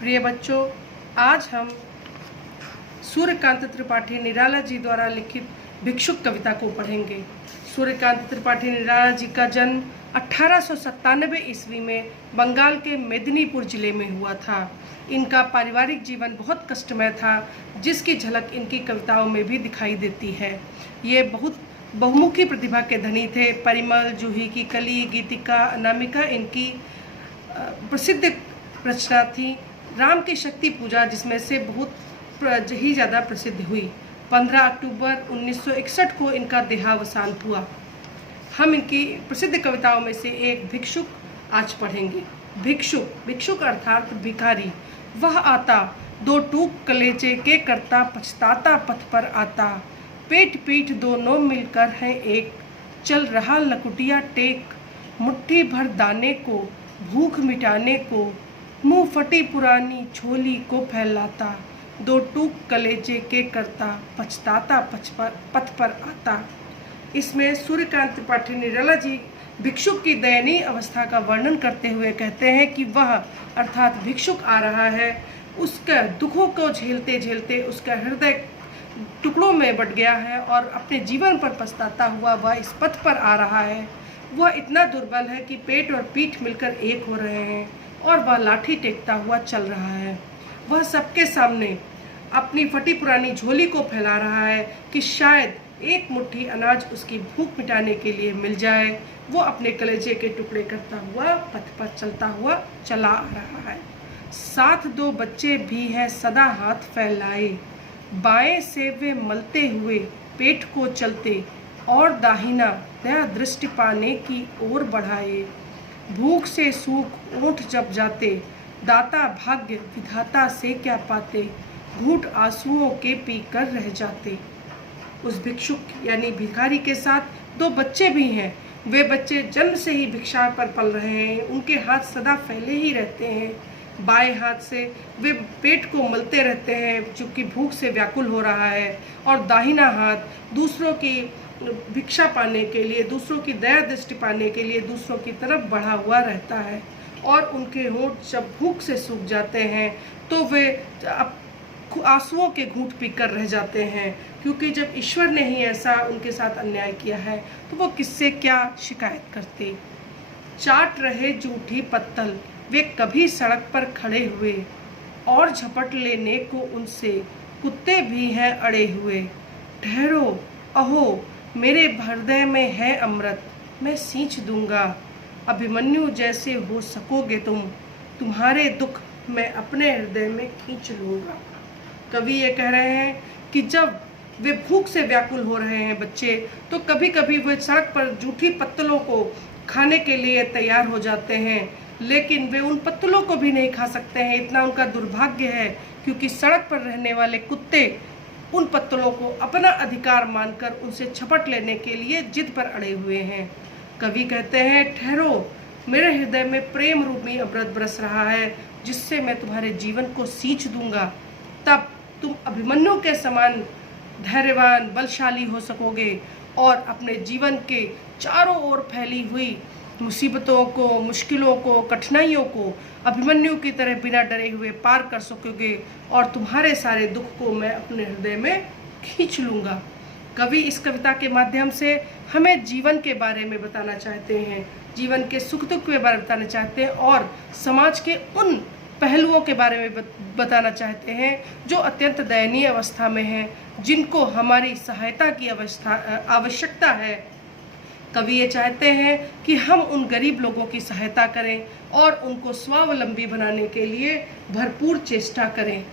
प्रिय बच्चों, आज हम सूर्यकांत त्रिपाठी निराला जी द्वारा लिखित भिक्षुक कविता को पढ़ेंगे। सूर्यकांत त्रिपाठी निराला जी का जन्म 1897 ईस्वी में बंगाल के मेदिनीपुर जिले में हुआ था। इनका पारिवारिक जीवन बहुत कष्टमय था, जिसकी झलक इनकी कविताओं में भी दिखाई देती है। ये बहुत बहुमुखी प्रतिभा के धनी थे। परिमल, जूही की कली, गीतिका, अनामिका इनकी प्रसिद्ध रचना थी। राम की शक्ति पूजा जिसमें से बहुत ही ज़्यादा प्रसिद्ध हुई। 15 अक्टूबर 1961 को इनका देहावसान हुआ। हम इनकी प्रसिद्ध कविताओं में से एक भिक्षुक आज पढ़ेंगे। भिक्षुक अर्थात भिखारी। वह आता दो टूक कलेजे के करता, पछताता पथ पर आता। पेट पीठ दोनों मिलकर है एक, चल रहा लकुटिया टेक। मुट्ठी भर दाने को, भूख मिटाने को, मुंह फटी पुरानी झोली को फैलाता। दो टूक कलेजे के करता, पछताता पथ पर आता। इसमें सूर्यकांत त्रिपाठी निराला जी भिक्षुक की दयनीय अवस्था का वर्णन करते हुए कहते हैं कि वह अर्थात भिक्षुक आ रहा है, उसका दुखों को झेलते झेलते उसका हृदय टुकड़ों में बट गया है और अपने जीवन पर पछताता हुआ वह इस पथ पर आ रहा है। वह इतना दुर्बल है कि पेट और पीठ मिलकर एक हो रहे हैं और वह लाठी टेकता हुआ चल रहा है। वह सबके सामने अपनी फटी पुरानी झोली को फैला रहा है कि शायद एक मुट्ठी अनाज उसकी भूख मिटाने के लिए मिल जाए। वो अपने कलेजे के टुकड़े करता हुआ पथ पर चलता हुआ चला आ रहा है। साथ दो बच्चे भी हैं सदा हाथ फैलाए, बाएं से वे मलते हुए पेट को चलते और दाहिना दया दृष्टि पाने की ओर बढ़ाए। भूख से सूख ऊँट जब जाते, दाता भाग्य विधाता से क्या पाते। घूंट आंसुओं के पीकर रह जाते। उस भिक्षुक यानी भिखारी के साथ दो बच्चे भी हैं। वे बच्चे जन्म से ही भिक्षा पर पल रहे हैं। उनके हाथ सदा फैले ही रहते हैं। बाएं हाथ से वे पेट को मलते रहते हैं चूँकि भूख से व्याकुल हो रहा है, और दाहिना हाथ दूसरों की भिक्षा पाने के लिए, दूसरों की दया दृष्टि पाने के लिए दूसरों की तरफ बढ़ा हुआ रहता है। और उनके होंठ जब भूख से सूख जाते हैं तो वे आंसुओं के घूंट पीकर रह जाते हैं, क्योंकि जब ईश्वर ने ही ऐसा उनके साथ अन्याय किया है तो वो किससे क्या शिकायत करते। चाट रहे जूठी पत्तल वे कभी सड़क पर खड़े हुए, और झपट लेने को उनसे कुत्ते भी हैं अड़े हुए। ठहरो अहो मेरे हृदय में है अमृत, मैं सींच दूंगा। अभिमन्यु जैसे हो सकोगे तुम, तुम्हारे दुख मैं अपने हृदय में खींच लूँगा। कवि ये कह रहे हैं कि जब वे भूख से व्याकुल हो रहे हैं बच्चे, तो कभी कभी वे सड़क पर जूठी पत्तलों को खाने के लिए तैयार हो जाते हैं, लेकिन वे उन पत्तलों को भी नहीं खा सकते हैं। इतना उनका दुर्भाग्य है, क्योंकि सड़क पर रहने वाले कुत्ते उन पत्तलों को अपना अधिकार मानकर उनसे झपट लेने के लिए जिद पर अड़े हुए हैं। कवि कहते हैं, ठहरो मेरे हृदय में प्रेम रूपी अमृत बरस रहा है, जिससे मैं तुम्हारे जीवन को सींच दूंगा। तब तुम अभिमन्यु के समान धैर्यवान बलशाली हो सकोगे और अपने जीवन के चारों ओर फैली हुई मुसीबतों को, मुश्किलों को, कठिनाइयों को अभिमन्यु की तरह बिना डरे हुए पार कर सकोगे, और तुम्हारे सारे दुख को मैं अपने हृदय में खींच लूँगा। कवि इस कविता के माध्यम से हमें जीवन के बारे में बताना चाहते हैं, जीवन के सुख दुख के बारे में बताना चाहते हैं, और समाज के उन पहलुओं के बारे में बताना चाहते हैं जो अत्यंत दयनीय अवस्था में हैं, जिनको हमारी सहायता की आवश्यकता है। कवि ये चाहते हैं कि हम उन गरीब लोगों की सहायता करें और उनको स्वावलंबी बनाने के लिए भरपूर चेष्टा करें।